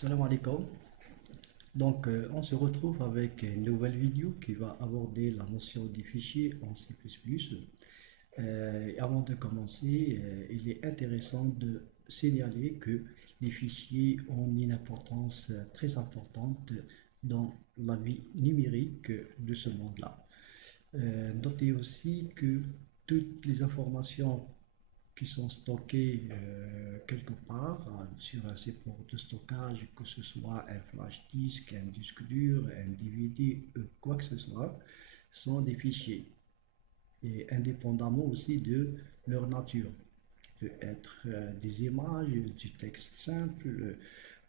Salam alaikum. On se retrouve avec une nouvelle vidéo qui va aborder la notion des fichiers en C++. Avant de commencer, il est intéressant de signaler que les fichiers ont une importance très importante dans la vie numérique de ce monde-là. Notez aussi que toutes les informations qui sont stockés quelque part sur un support de stockage, que ce soit un flash disk, un disque dur, un DVD, quoi que ce soit, sont des fichiers. Et indépendamment aussi de leur nature, qui peut être des images, du texte simple,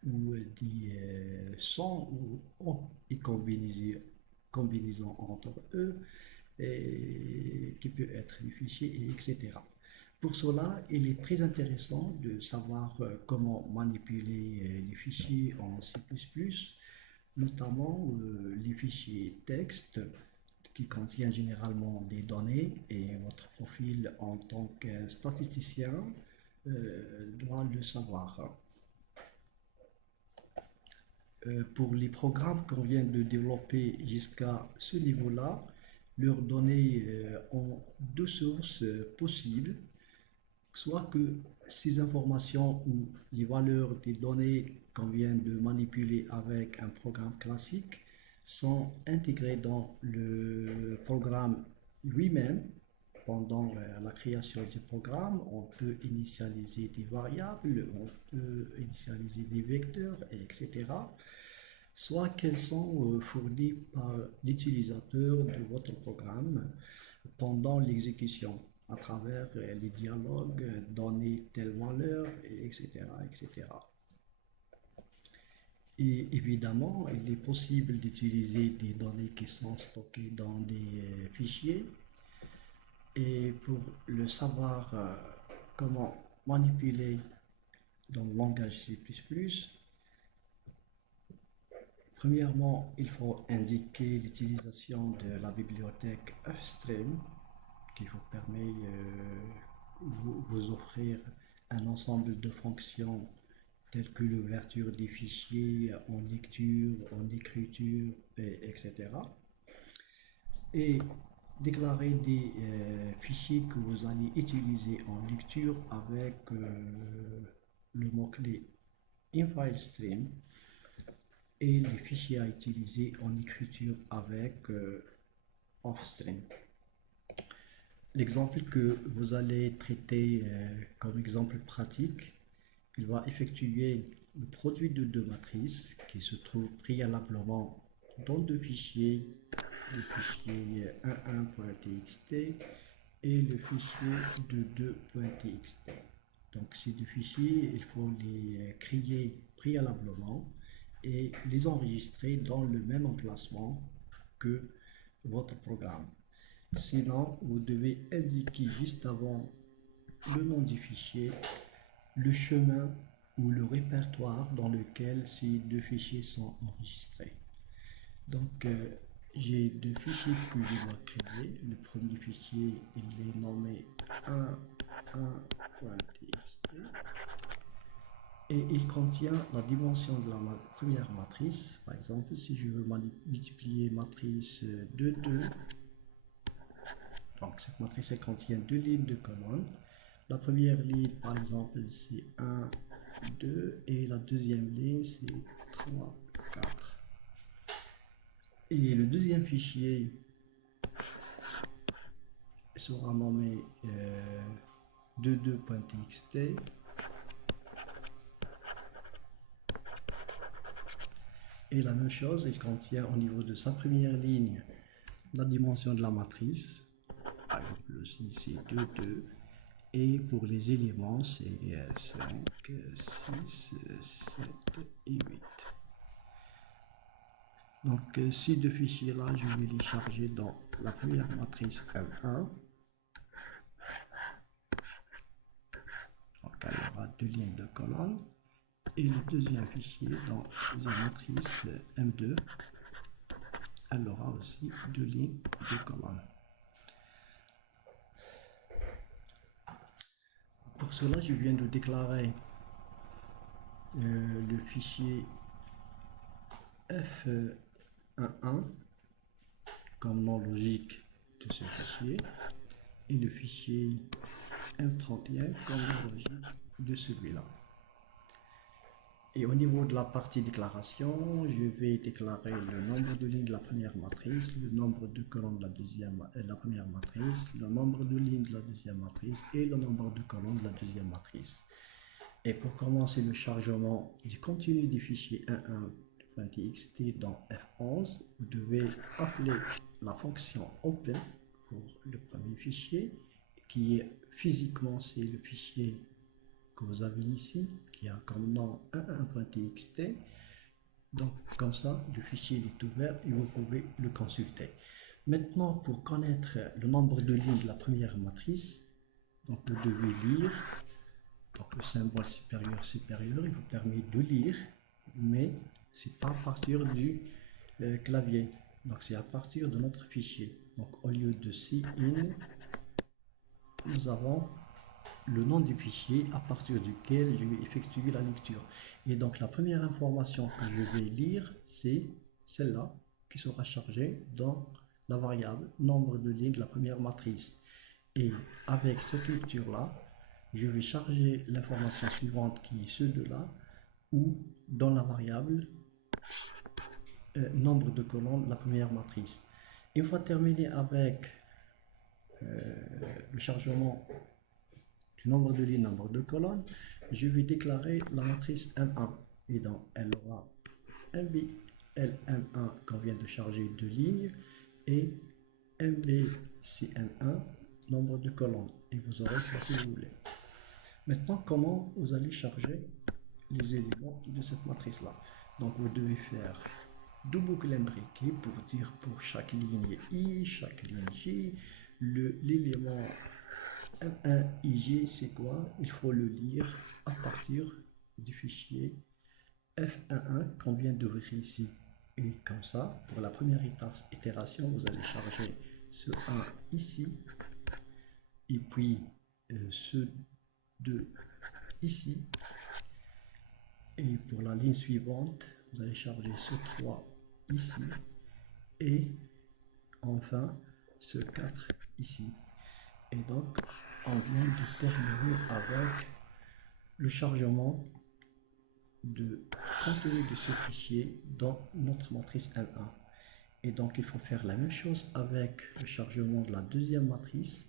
ou des sons, et combinaison entre eux, et qui peut être des fichiers, etc. Pour cela, il est très intéressant de savoir comment manipuler les fichiers en C++, notamment les fichiers texte qui contiennent généralement des données, et votre profil en tant que statisticien doit le savoir. Pour les programmes qu'on vient de développer jusqu'à ce niveau-là, leur donner ont deux sources possibles, soit que ces informations ou les valeurs des données qu'on vient de manipuler avec un programme classique sont intégrées dans le programme lui-même. Pendant la création du programme, on peut initialiser des variables, on peut initialiser des vecteurs, etc. Soit qu'elles sont fournies par l'utilisateur de votre programme pendant l'exécution, à travers les dialogues, donner telle valeur, etc., etc. Et évidemment, il est possible d'utiliser des données qui sont stockées dans des fichiers. Et pour le savoir comment manipuler dans le langage C++, premièrement, il faut indiquer l'utilisation de la bibliothèque fstream qui vous permet vous offrir un ensemble de fonctions telles que l'ouverture des fichiers en lecture, en écriture, etc. Et déclarer des fichiers que vous allez utiliser en lecture avec le mot-clé InFileStream, et les fichiers à utiliser en écriture avec OffStream. L'exemple que vous allez traiter comme exemple pratique, il va effectuer le produit de deux matrices qui se trouvent préalablement dans deux fichiers, le fichier 11.txt et le fichier de 2.txt. Donc ces deux fichiers, il faut les créer préalablement et les enregistrer dans le même emplacement que votre programme. Sinon, vous devez indiquer juste avant le nom du fichier, le chemin ou le répertoire dans lequel ces deux fichiers sont enregistrés. Donc, j'ai deux fichiers que je dois créer. Le premier fichier, il est nommé 1.txt et il contient la dimension de la première matrice. Par exemple, si je veux multiplier matrice 2, 2, donc cette matrice elle contient deux lignes de commande. La première ligne, par exemple, c'est 1, 2, et la deuxième ligne, c'est 3, 4. Et le deuxième fichier sera nommé 22.txt. Et la même chose, il contient au niveau de sa première ligne la dimension de la matrice. Par exemple, ici c'est 2, 2. Et pour les éléments, c'est 5, 6, 7 et 8. Donc, ces deux fichiers-là, je vais les charger dans la première matrice M1. Donc, il y aura deux lignes de colonnes. Et le deuxième fichier dans la matrice M2, elle aura aussi deux lignes de colonnes. Pour cela, je viens de déclarer le fichier F11 comme nom logique de ce fichier et le fichier M31 comme nom logique de celui-là. Et au niveau de la partie déclaration, je vais déclarer le nombre de lignes de la première matrice, le nombre de colonnes de la première matrice, le nombre de lignes de la deuxième matrice et le nombre de colonnes de la deuxième matrice. Et pour commencer le chargement du contenu du fichier 11.txt dans F11, vous devez appeler la fonction open pour le premier fichier, qui est physiquement c'est le fichier que vous avez ici, qui a comme nom 11.txt. Donc comme ça, le fichier est ouvert et vous pouvez le consulter. Maintenant, pour connaître le nombre de lignes de la première matrice, donc vous devez lire. Donc le symbole supérieur, il vous permet de lire, mais c'est pas à partir du clavier. Donc c'est à partir de notre fichier. Donc au lieu de cin, nous avons le nom du fichier à partir duquel je vais effectuer la lecture. Et donc la première information que je vais lire, c'est celle-là qui sera chargée dans la variable nombre de lignes de la première matrice. Et avec cette lecture-là, je vais charger l'information suivante qui est ce de là, ou dans la variable nombre de colonnes de la première matrice. Une fois terminé avec le chargement du nombre de lignes, nombre de colonnes, je vais déclarer la matrice M1. Et donc, elle aura MBLM1 qu'on vient de charger de lignes et MBCM1 nombre de colonnes. Et vous aurez ça si vous voulez. Maintenant, comment vous allez charger les éléments de cette matrice-là? Donc, vous devez faire deux boucles imbriquées pour dire pour chaque ligne I, chaque ligne J, l'élément M1 IJ, c'est quoi? Il faut le lire à partir du fichier F11 qu'on vient d'ouvrir ici. Et comme ça, pour la première itération, vous allez charger ce 1 ici, et puis ce 2 ici, et pour la ligne suivante, vous allez charger ce 3 ici, et enfin ce 4 ici. Et donc, on vient de terminer avec le chargement de contenu de ce fichier dans notre matrice M1. Et donc, il faut faire la même chose avec le chargement de la deuxième matrice.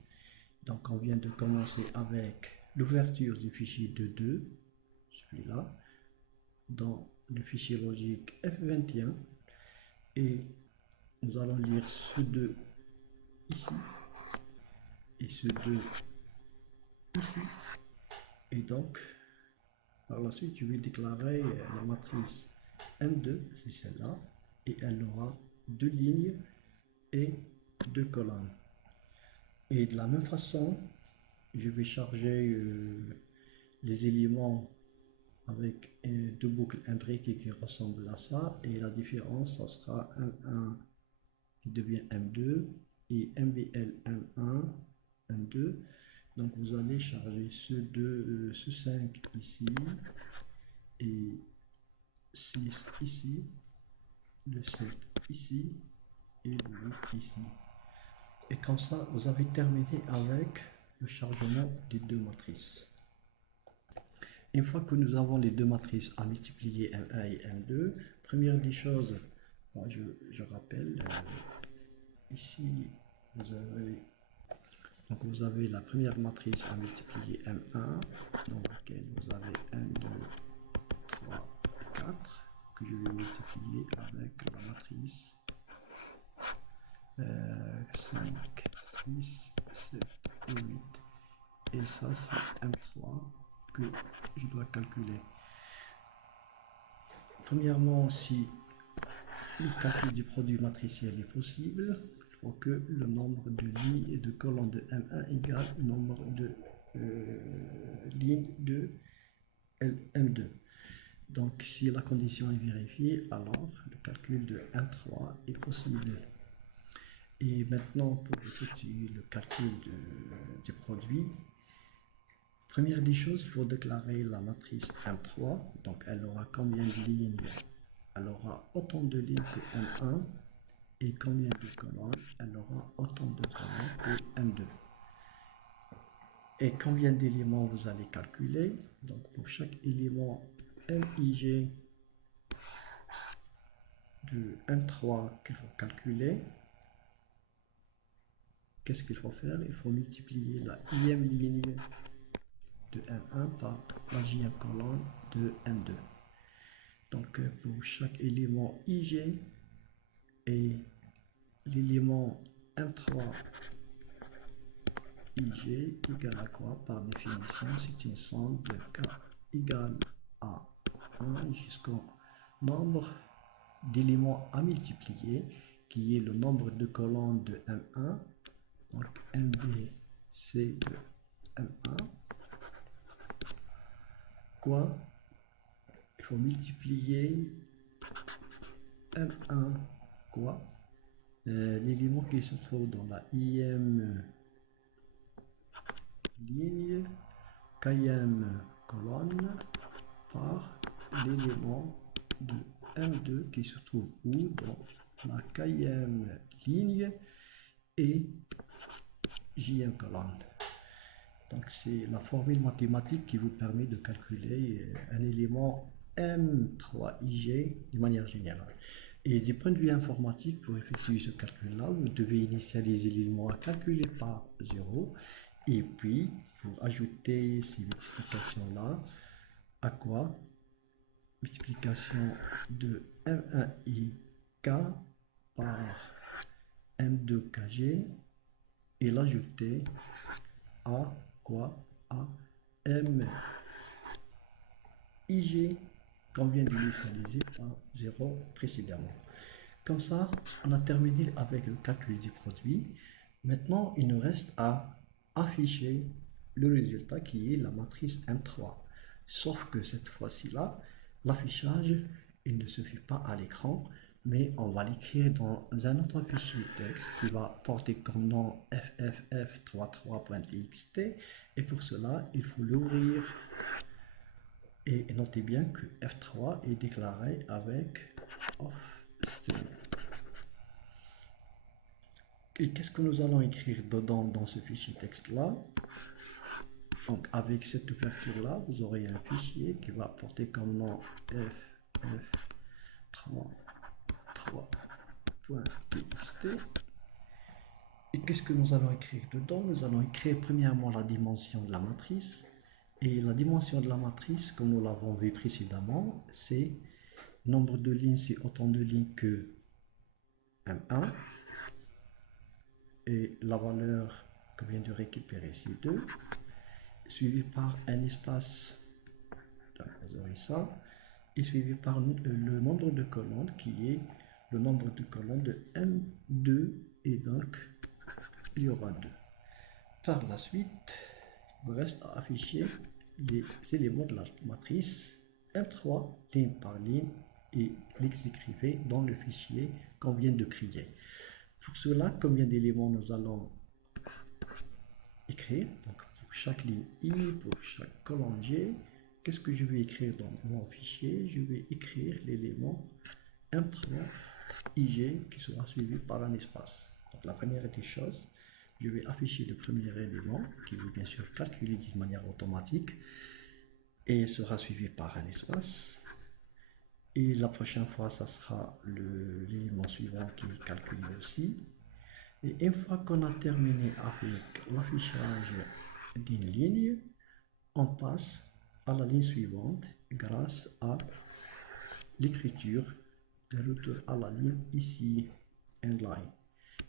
Donc, on vient de commencer avec l'ouverture du fichier de 2, celui-là, dans le fichier logique F21. Et nous allons lire ce 2 ici et ce 2 ici. Et donc, par la suite, je vais déclarer la matrice M2, c'est celle-là, et elle aura deux lignes et deux colonnes. Et de la même façon, je vais charger les éléments avec deux boucles imbriquées qui ressemblent à ça, et la différence, ça sera M1 qui devient M2 et MBL M1, M2. Donc vous allez charger ce 2, ce 5 ici, et 6 ici, le 7 ici, et le 8 ici. Et comme ça, vous avez terminé avec le chargement des deux matrices. Une fois que nous avons les deux matrices à multiplier M1 et M2, première des choses, moi je rappelle, ici vous avez la première matrice à multiplier M1, dans laquelle vous avez 1, 2, 3, 4, que je vais multiplier avec la matrice 5, 6, 7 et 8. Et ça, c'est M3 que je dois calculer. Premièrement, si le calcul du produit matriciel est possible, il faut que le nombre de lignes et de colonnes de M1 égale le nombre de lignes de M2. Donc, si la condition est vérifiée, alors le calcul de M3 est possible. Et maintenant, pour effectuer le calcul du produit, première des choses, il faut déclarer la matrice M3. Donc, elle aura combien de lignes elle aura autant de lignes que M1. Et combien de colonnes? Elle aura autant de colonnes que M2. Et combien d'éléments vous allez calculer? Donc pour chaque élément MIG de M3 qu'il faut calculer, qu'est-ce qu'il faut faire? Il faut multiplier la ième ligne de M1 par la jième colonne de M2. Donc pour chaque élément IG et l'élément M3 IG égale à quoi? Par définition, c'est une somme de K égale à 1 jusqu'au nombre d'éléments à multiplier, qui est le nombre de colonnes de M1. Donc MB, c'est de M1. Quoi? Il faut multiplier M1 quoi? L'élément qui se trouve dans la ième ligne, kème colonne, par l'élément de M2 qui se trouve où? Dans la kème ligne et jème colonne. Donc c'est la formule mathématique qui vous permet de calculer un élément M3IG de manière générale. Et du point de vue informatique, pour effectuer ce calcul-là, vous devez initialiser l'élément à calculer par 0. Et puis, pour ajouter ces multiplications-là, à quoi? Multiplication de M1IK par M2KG et l'ajouter à quoi? À MIG qu'on vient d'initialiser par 0 précédemment. Comme ça, on a terminé avec le calcul du produit. Maintenant, il nous reste à afficher le résultat qui est la matrice M3. Sauf que cette fois-ci-là, l'affichage, il ne se fait pas à l'écran, mais on va l'écrire dans un autre fichier texte qui va porter comme nom fff33.txt. Et pour cela, il faut l'ouvrir. Et notez bien que F3 est déclaré avec offstring. Et qu'est-ce que nous allons écrire dedans dans ce fichier texte-là? Donc avec cette ouverture-là, vous aurez un fichier qui va porter comme nom ff33.txt. Et qu'est-ce que nous allons écrire dedans? Nous allons écrire premièrement la dimension de la matrice. Et la dimension de la matrice, comme nous l'avons vu précédemment, c'est nombre de lignes, c'est autant de lignes que M1. Et la valeur que vient de récupérer, c'est 2. Suivi par un espace, donc vous aurez ça, et suivi par le nombre de colonnes qui est le nombre de colonnes de M2, et donc il y aura 2. Par la suite, il vous reste à afficher les éléments de la matrice M3 ligne par ligne et les écrivez dans le fichier qu'on vient de créer. Pour cela, combien d'éléments nous allons écrire? Donc pour chaque ligne I, pour chaque colonne G, qu'est-ce que je vais écrire dans mon fichier? Je vais écrire l'élément M3IG qui sera suivi par un espace. Donc la première des choses, je vais afficher le premier élément qui est bien sûr calculé de manière automatique et sera suivi par un espace. Et la prochaine fois, ça sera l'élément suivant qui est calculé aussi. Et une fois qu'on a terminé avec l'affichage d'une ligne, on passe à la ligne suivante grâce à l'écriture de retour à la ligne ici, endline.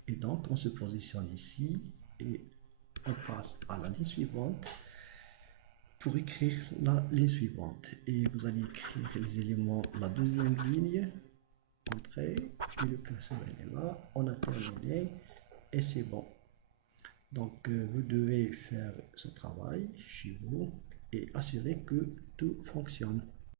Et donc, on se positionne ici et on passe à la ligne suivante pour écrire la ligne suivante. Et vous allez écrire les éléments, la deuxième ligne, entrée, et le curseur est là, on a terminé et c'est bon. Donc, vous devez faire ce travail chez vous et assurer que tout fonctionne.